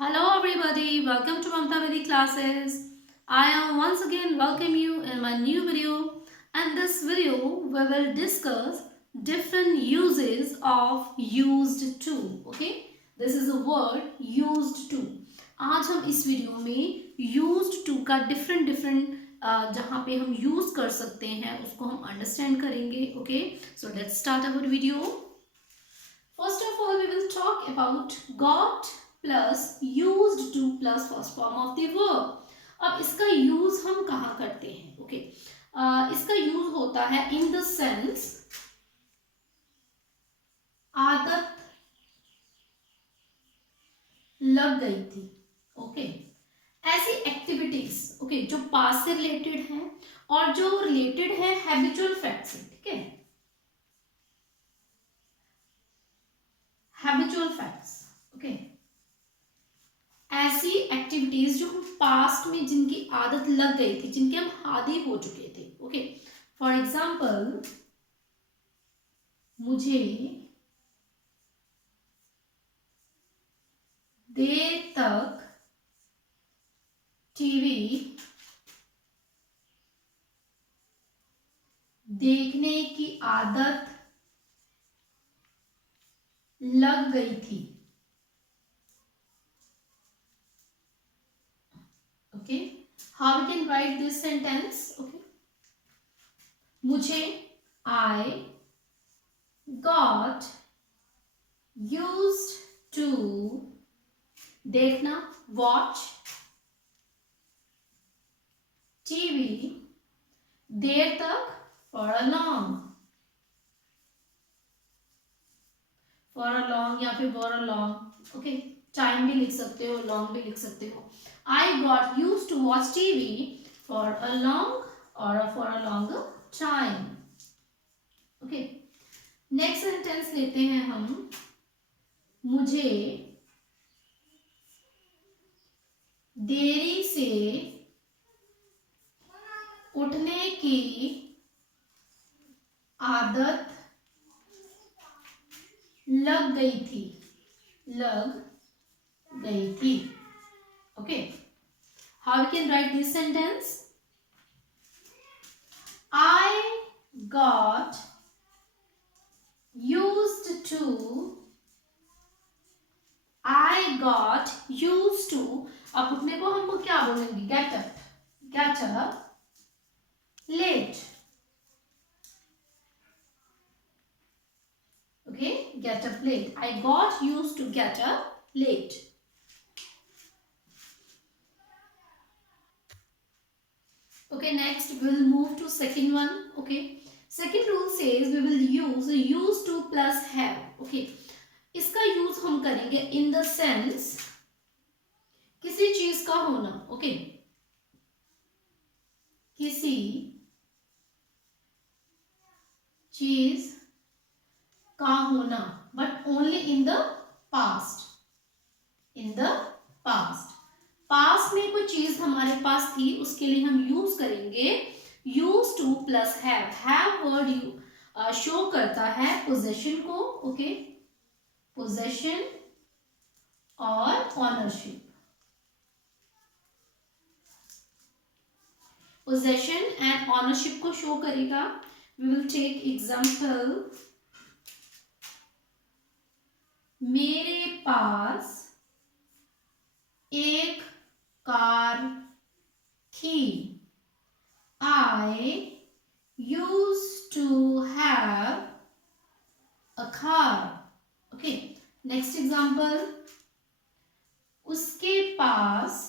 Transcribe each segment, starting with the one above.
Hello everybody, welcome to Mamta Vedi classes. I am once again welcome you in my new video, and this video we will discuss different uses of used to. Okay, this is a word used to. आज हम इस video में used to का different जहाँ पे हम use कर सकते हैं उसको हम understand करेंगे. Okay, so let's start our video. First of all, we will talk about got plus used to plus first form of the verb. अब इसका यूज हम कहाँ करते हैं? ओके इसका यूज होता है इन द सेंस आदत लग गई थी. ओके ऐसी एक्टिविटीज ओके जो पास से रिलेटेड है और जो रिलेटेड है हैबिचुअल फैक्ट से. ठीक है, हैबिचुअल फैक्ट्स. ओके ऐसी एक्टिविटीज जो हम पास्ट में जिनकी आदत लग गई थी, जिनके हम आदी हो चुके थे. ओके फॉर एग्जाम्पल, मुझे देर तक टीवी देखने की आदत लग गई थी. Okay, how we can write this sentence? Okay, मुझे I got used to देखना watch TV देर तक for a long या फिर for a long. Okay time भी लिख सकते हो, लॉन्ग भी लिख सकते हो. I got used to watch TV for a long or for a longer time. Okay, next sentence लेते हैं हम. मुझे देरी से उठने की आदत लग गई थी. Okay, how we can write this sentence? I got used to अब उठने को हम क्या बोलेंगे? get up late. Okay, get up late. I got used to get up late. Okay, next we will move to second one. Okay, second rule says we will use used to plus have. Okay, इसका use हम करेंगे in the sense किसी चीज का होना. Okay किसी चीज का होना, but only in the past. Past में कोई चीज हमारे पास थी, उसके लिए हम यूज करेंगे use to plus have word show करता है पोजेशन को. ओके पोजेशन और ऑनरशिप. पोजेशन एंड ऑनरशिप को शो करेगा. We will take example. मेरे पास एक कार थी. I used to have a car. Okay, next example. उसके पास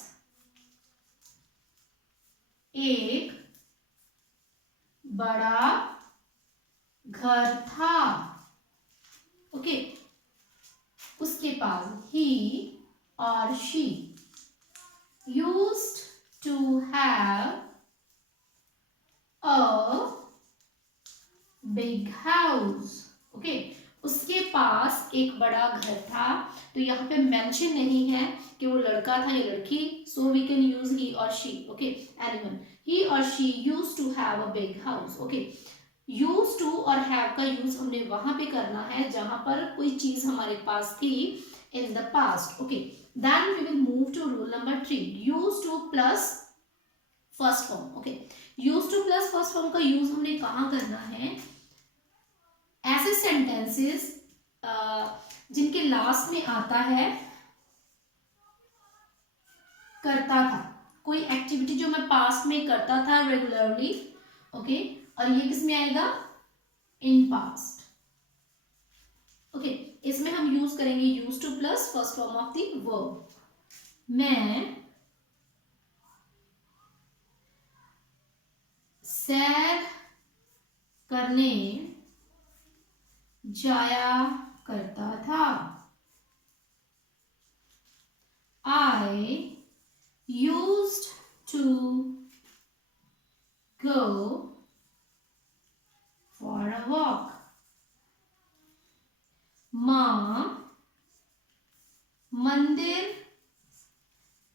एक बड़ा घर था. ओके उसके पास he or she used to have a big house. Okay उसके पास एक बड़ा घर था. तो यहाँ पे मेंशन नहीं है कि वो लड़का था या लड़की, so we can use he और शी. Okay anyone. ही और she used to have a big house. Okay use to और हैव का यूज हमने वहां पे करना है जहां पर कोई चीज हमारे पास थी in the past. Okay, then we will move to rule number 3, used to plus first form. Okay, used to plus first form का यूज हमने कहाँ करना है? ऐसे सेंटेंसेस जिनके लास्ट में आता है करता था, कोई एक्टिविटी जो मैं पास्ट में करता था रेगुलरली. ओके, और ये किस में आएगा? In past. ओके, इसमें हम यूज करेंगे use to plus first form of the verb. मैं सैर करने जाया करता था. I used to go for a walk. माँ मंदिर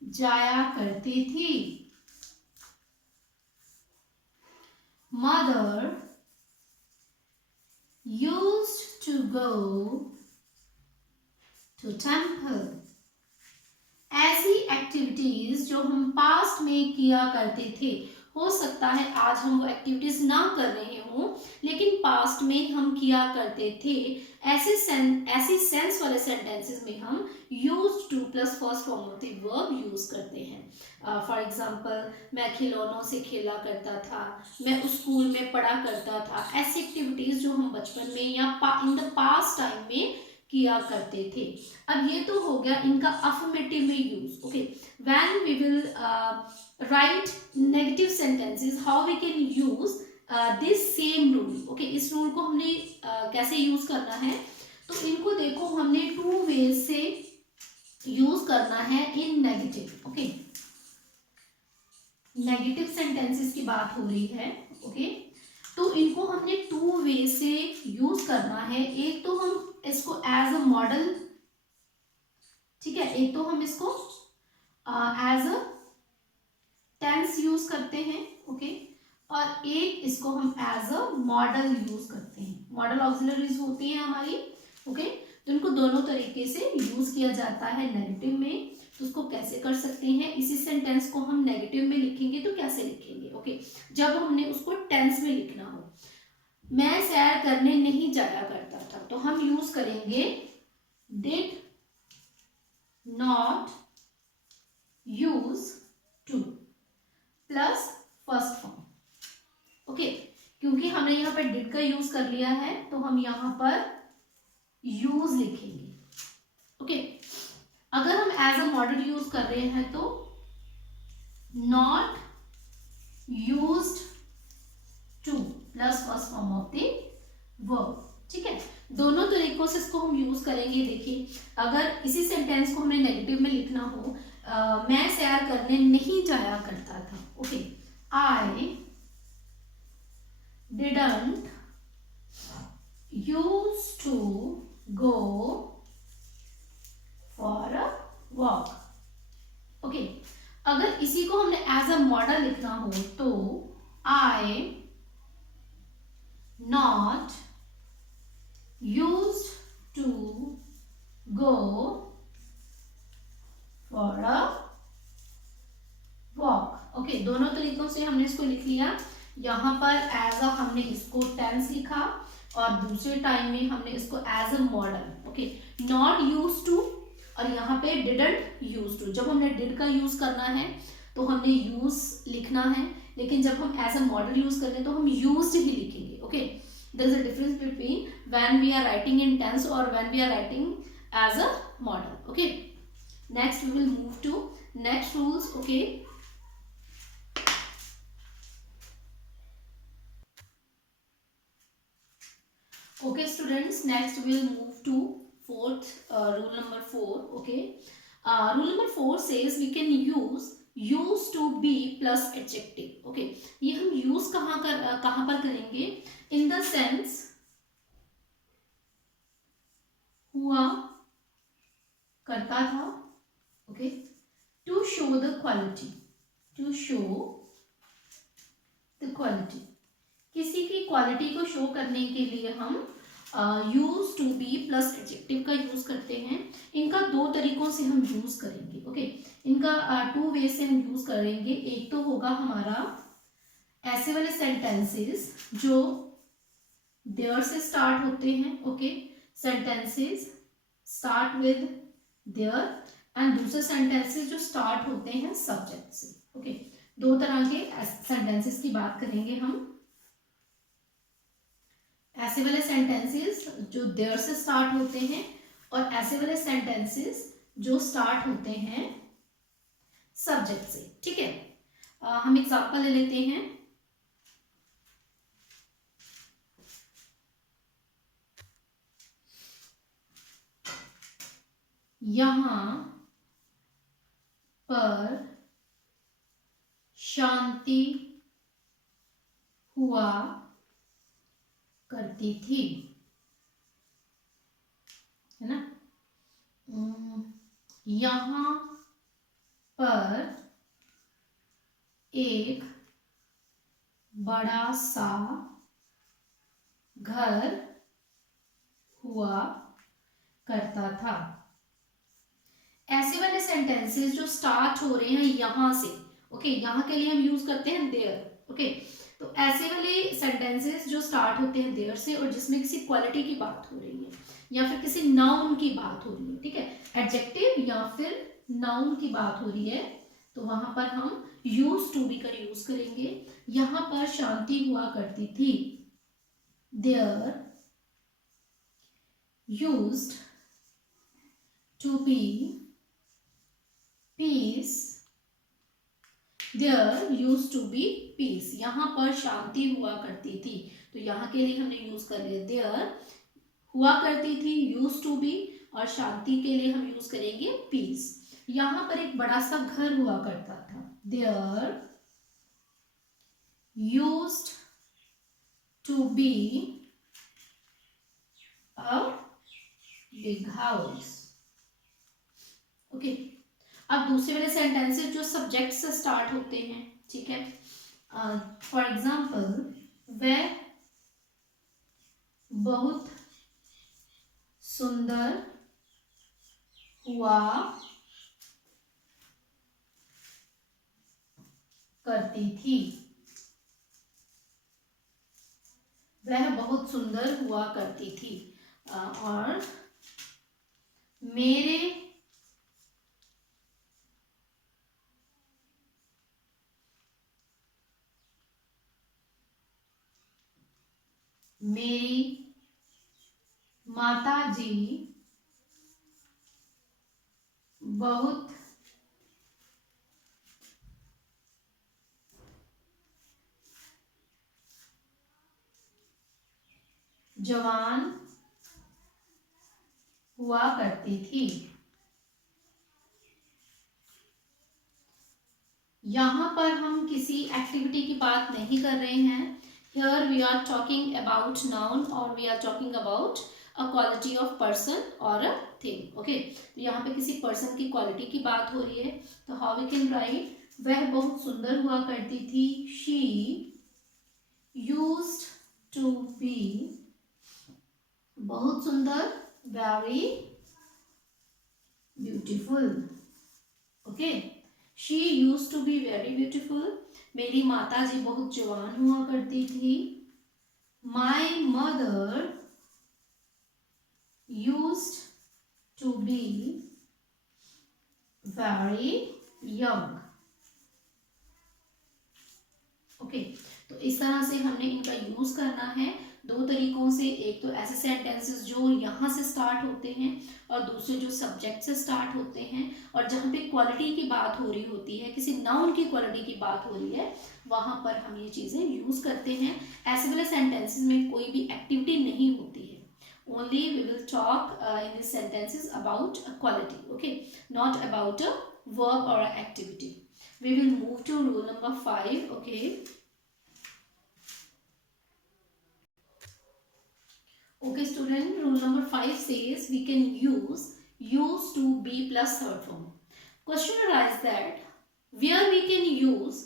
जाया करती थी. Mother used to go to temple. ऐसी एक्टिविटीज जो हम पास्ट में किया करते थे, हो सकता है आज हम वो एक्टिविटीज ना कर रहे हों, लेकिन पास्ट में हम किया करते थे. ऐसे सेंस वाले सेंटेंसेस में हम used to plus first form of the verb use करते हैं. फॉर एग्जांपल, मैं खिलौनों से खेला करता था, मैं स्कूल में पढ़ा करता था. ऐसी एक्टिविटीज जो हम बचपन में या इन द पास्ट टाइम में किया करते थे. अब ये तो हो गया इनका अफर्मेटिव में use. Okay, when we will write negative sentences, how we can use this same rule. Okay, इस रूल को हमने कैसे यूज करना है? तो इनको देखो, हमने 2 वेज से यूज करना है इन नेगेटिव. ओके, नेगेटिव सेंटेंसेस की बात हो रही है. ओके, तो इनको हमने 2 वे से यूज करना है. एक तो हम इसको एज अ मॉडल, ठीक है, एक तो हम इसको एज अ टेंस यूज करते हैं. ओके, और एक इसको हम एज अ मॉडल यूज करते हैं. मॉडल ऑक्सिलरीज होती है हमारी. ओके, तो इनको दोनों तरीके से यूज किया जाता है नेगेटिव में. तो उसको कैसे कर सकते हैं? इसी सेंटेंस को हम नेगेटिव में लिखेंगे तो कैसे लिखेंगे? ओके, जब हमने उसको टेंस में लिखना हो. मैं सैर करने नहीं जाया करता था, तो हम यूज करेंगे did not use to plus first form. Okay, क्योंकि हमने यहाँ पर डिड का यूज कर लिया है तो हम यहाँ पर यूज लिखेंगे. ओके, अगर हम एज अ मॉडल यूज कर रहे हैं तो not used to plus first form of the verb. ठीक है, दोनों तरीकों से इसको हम यूज करेंगे. देखिए, अगर इसी सेंटेंस को हमें नेगेटिव में लिखना हो, मैं सैर करने नहीं जाया करता था. Okay, I didn't use to go for a walk. Okay, अगर इसी को हमने एज अ मॉडल लिखना हो तो I not used to go for a walk. Okay, दोनों तरीकों से हमने इसको लिख लिया. यहां पर एज अ हमने इसको टेंस लिखा और दूसरे टाइम में हमने इसको as a model. Okay, not use to और यहाँ पे डिडंट यूज टू. जब हमने डिड का यूज करना है तो हमने यूज लिखना है, लेकिन जब हम एज अ मॉडल यूज कर रहे हैं तो हम यूज्ड ही लिखेंगे. Okay, there is a difference between when we are writing in tense और when we are writing as a model. Okay, next we will move to next rules. Okay, okay students, next we will move to fourth rule number 4. Okay, rule number 4 says we can use used to be plus adjective. Okay, ये हम use कहाँ पर करेंगे? in the sense हुआ करता था. Okay, to show the quality, to show the quality, किसी की क्वालिटी को शो करने के लिए हम use to be plus adjective का यूज करते हैं. इनका से हम यूज करेंगे। ओके, इनका 2 वे से हम यूज करेंगे। एक तो होगा हमारा ऐसे वाले सेंटेंसेस जो देयर से स्टार्ट होते हैं। Okay, sentences start with their, and दूसरे सेंटेंसेस जो स्टार्ट होते हैं सब्जेक्ट से। ओके, दो तरह के सेंटेंसेस की बात करेंगे हम। ऐसे वाले सेंटेंसेस जो देयर से स्टार्ट होते हैं और ऐसे वाले सेंटेंसेस जो स्टार्ट होते हैं सब्जेक्ट से। ठीक है, हम एग्जांपल ले लेते हैं। यहां पर शांति हुआ करती थी, है ना। यहां पर एक बड़ा सा घर हुआ करता था। ऐसे वाले सेंटेंसेस जो स्टार्ट हो रहे हैं यहां से, ओके, यहां के लिए हम यूज करते हैं देयर। ओके, तो ऐसे वाले सेंटेंसेस जो स्टार्ट होते हैं देयर से और जिसमें किसी क्वालिटी की बात हो रही है या फिर किसी नाउन की बात हो रही है, ठीक है, एडजेक्टिव या फिर नाउन की बात हो रही है, तो वहां पर हम यूज टू बी का यूज करेंगे। यहां पर शांति हुआ करती थी, there used to be peace, there use to be peace. यहां पर शांति हुआ करती थी, तो यहां के लिए हमने यूज कर लिया देयर, हुआ करती थी यूज टू बी, और शांति के लिए हम यूज करेंगे पीस। यहां पर एक बड़ा सा घर हुआ करता था, there used to be a big house. Okay, अब दूसरे वाले सेंटेंसेस जो सब्जेक्ट से स्टार्ट होते हैं, ठीक है, फॉर एग्जाम्पल, वह बहुत सुंदर हुआ करती थी, वह बहुत सुंदर हुआ करती थी। और मेरी माता जी बहुत जवान हुआ करती थी। यहां पर हम किसी एक्टिविटी की बात नहीं कर रहे हैं। Here we are talking about noun और we are talking about a quality of person और अ थिंग। ओके, तो यहाँ पे किसी पर्सन की क्वालिटी की बात हो रही है, तो हाउ वी कैन राइट, वह बहुत सुंदर हुआ करती थी, शी यूज्ड टू बी, बहुत सुंदर, very beautiful. Okay, she used to be very beautiful, मेरी माता जी बहुत जवान हुआ करती थी, my mother used to be very young. Okay, तो इस तरह से हमने इनका यूज करना है दो तरीकों से। एक तो ऐसे सेंटेंसेस जो यहाँ से स्टार्ट होते हैं और दूसरे जो सब्जेक्ट से स्टार्ट होते हैं, और जहाँ पे क्वालिटी की बात हो रही होती है, किसी नाउन की क्वालिटी की बात हो रही है, वहां पर हम ये चीजें यूज करते हैं। ऐसे वाले सेंटेंसेस में कोई भी एक्टिविटी नहीं होती है, only we will talk in these sentences about a quality, okay, not about a verb or an activity. We will move to rule number 5. Okay, okay student, rule number 5 says we can use to be plus third form. Question arises that where we can use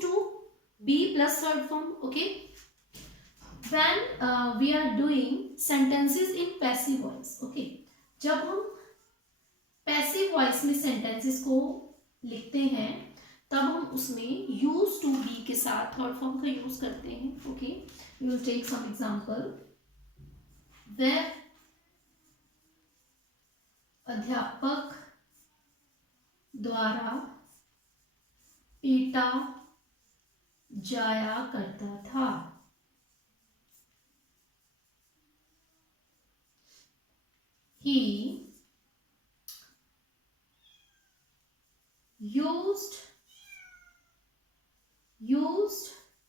to be plus third form. Okay, when we are doing sentences in passive voice. Okay, जब हम passive voice voice में sentences को लिखते हैं तब हम उसमें use to B के साथ थर्ड फॉर्म का यूज करते हैं. Okay, we will take some example. वह अध्यापक द्वारा पीटा जाया करता था. He used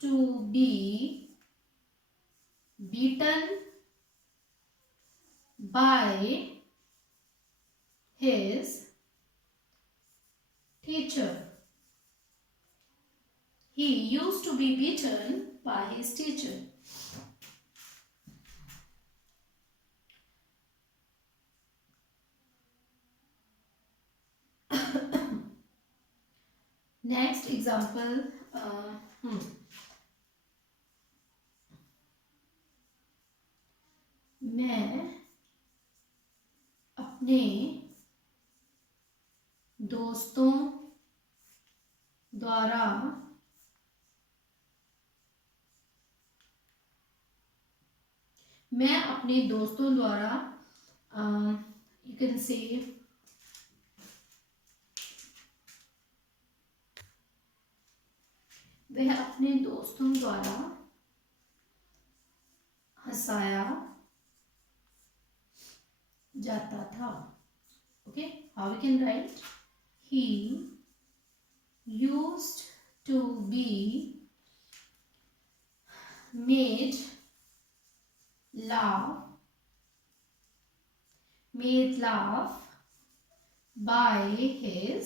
to be beaten by his teacher. He used to be beaten by his teacher. Next example. मैं अपने दोस्तों द्वारा you can say वह अपने दोस्तों द्वारा हंसाया जाता था. Okay, how we can write? He used to be made laugh by his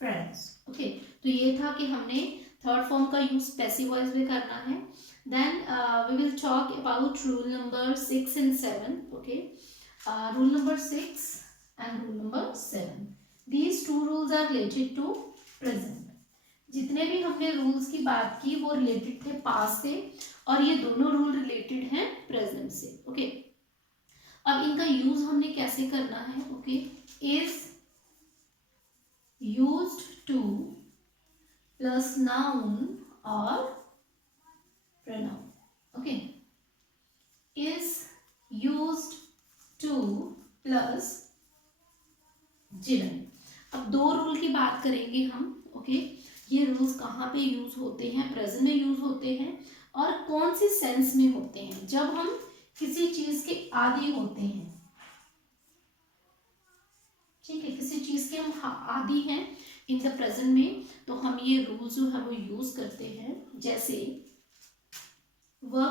friends. Okay, तो ये था कि हमने थर्ड फॉर्म का यूज पैसिव वॉइस में करना है. Then we will talk about rule number 6 and 7. Okay, rule number 6 and rule number 7. These two rules are related to present. जितने भी हमने रूल्स की बात की वो रिलेटेड थे पास्ट से और ये दोनों रूल रिलेटेड हैं प्रेजेंट से. ओके, अब इनका यूज हमने कैसे करना है. Okay, is used to plus noun और pronoun. Okay, is used to plus gerund. अब दो रूल की बात करेंगे हम. ओके, ये रूल्स कहाँ पे यूज होते हैं, प्रेजेंट में यूज होते हैं और कौन सी सेंस में होते हैं. जब हम किसी चीज के आदी होते हैं, ठीक है, किसी चीज के हम आदी हैं इन द प्रेजेंट में, तो हम ये रूल्स जो है वो यूज करते हैं. जैसे वह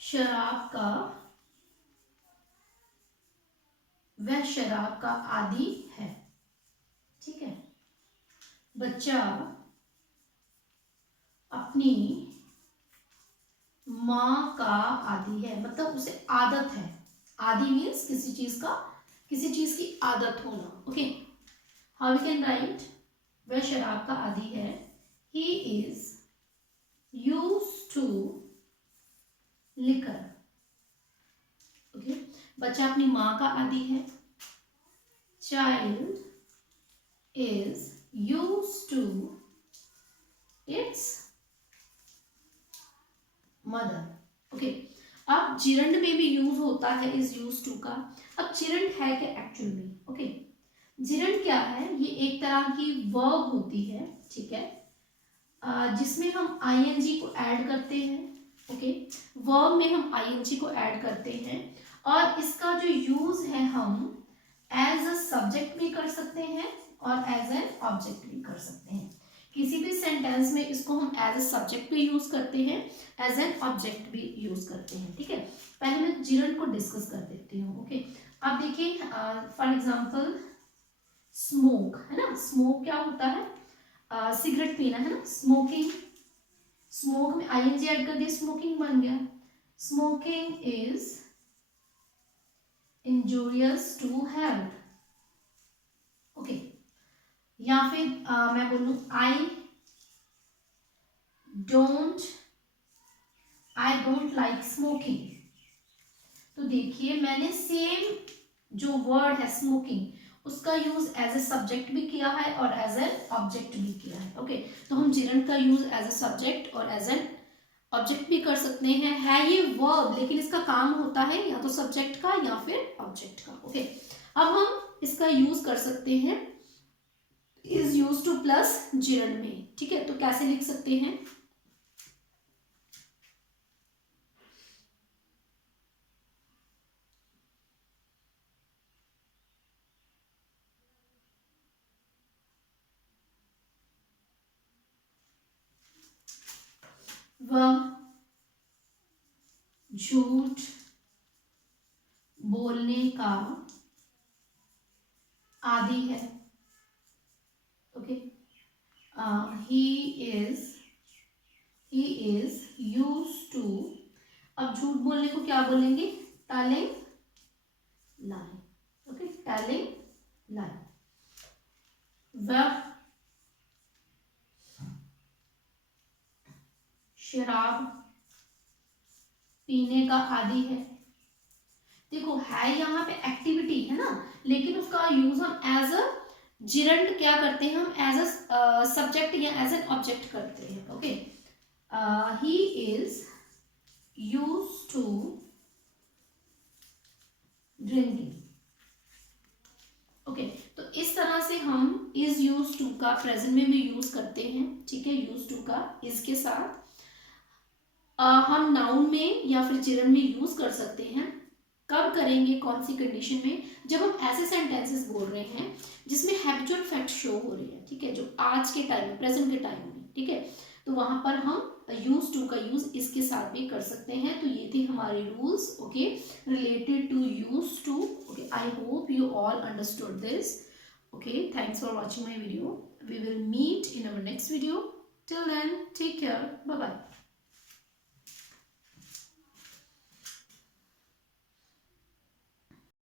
शराब का आदी है. ठीक है, बच्चा अपनी माँ का आदी है, मतलब उसे आदत है. आदी मीन्स किसी चीज की आदत होना. Okay, how we can write? वह शराब का आदी है. He is used to liquor. Okay, बच्चा अपनी माँ का आदी है. Child is used to its mother. Okay, अब जिरंड में भी यूज होता है इज यूज टू का. अब जिरंड है क्या एक्चुअल में? ओके, जिरंड क्या है? ये एक तरह की वर्ब होती है, ठीक है, जिसमें हम आईएनजी को ऐड करते हैं. ओके, वर्ब में हम आईएनजी को ऐड करते हैं और इसका जो यूज है हम एज अ सब्जेक्ट भी कर सकते हैं और एज एन ऑब्जेक्ट भी कर सकते हैं. किसी भी सेंटेंस में इसको हम एज अ सब्जेक्ट भी यूज करते हैं, एज एन ऑब्जेक्ट भी यूज करते हैं. ठीक है, पहले मैं जिरंड को डिस्कस कर देती हूँ. ओके, अब देखिए फॉर एग्जांपल स्मोक है ना. स्मोक क्या होता है? सिगरेट पीना है ना. स्मोकिंग, स्मोक में आईएनजी ऐड कर दिया, स्मोकिंग बन गया. Smoking is injurious to health. Okay, या फिर मैं बोलूं आई डोंट लाइक स्मोकिंग. तो देखिए मैंने सेम जो वर्ड है स्मोकिंग, उसका यूज एज ए सब्जेक्ट भी किया है और एज एन ऑब्जेक्ट भी किया है। ओके, तो हम जिरंड का यूज एज ए सब्जेक्ट और एज एन ऑब्जेक्ट भी कर सकते हैं। है ये वर्ब, लेकिन इसका काम होता है या तो सब्जेक्ट का या फिर ऑब्जेक्ट का। ओके, अब हम इसका यूज कर सकते हैं is use to plus gerund में। ठीक है, तो कैसे लिख सकते हैं? वह झूठ बोलने का आदि है। Okay, he is use to, अब झूठ बोलने को क्या बोलेंगे? Telling lie. Okay, telling lie. वह शराब पीने का आदी है। देखो, है यहाँ पे एक्टिविटी है ना, लेकिन उसका यूज हम एज अ जिरंड क्या करते हैं? हम एज अ सब्जेक्ट या एज एन ऑब्जेक्ट करते हैं। Okay, he is use to drinking. Okay, तो इस तरह से हम इज यूज टू का प्रेजेंट में भी यूज करते हैं। ठीक है, यूज टू का इज के साथ हम नाउन में या फिर जिरंड में यूज कर सकते हैं। कब करेंगे, कौन सी कंडीशन में? जब हम ऐसे सेंटेंसेस बोल रहे हैं जिसमें हैबिचुअल फैक्ट शो हो रही है। ठीक है, जो आज के टाइम में, प्रेजेंट के टाइम में। ठीक है, तो वहां पर हम यूज टू का यूज इसके साथ भी कर सकते हैं। तो ये थे हमारे rules, okay, related to use to. Okay, I hope you all understood this. Okay, thanks for watching my video. We will meet in our next video. Till then, take care. Bye bye.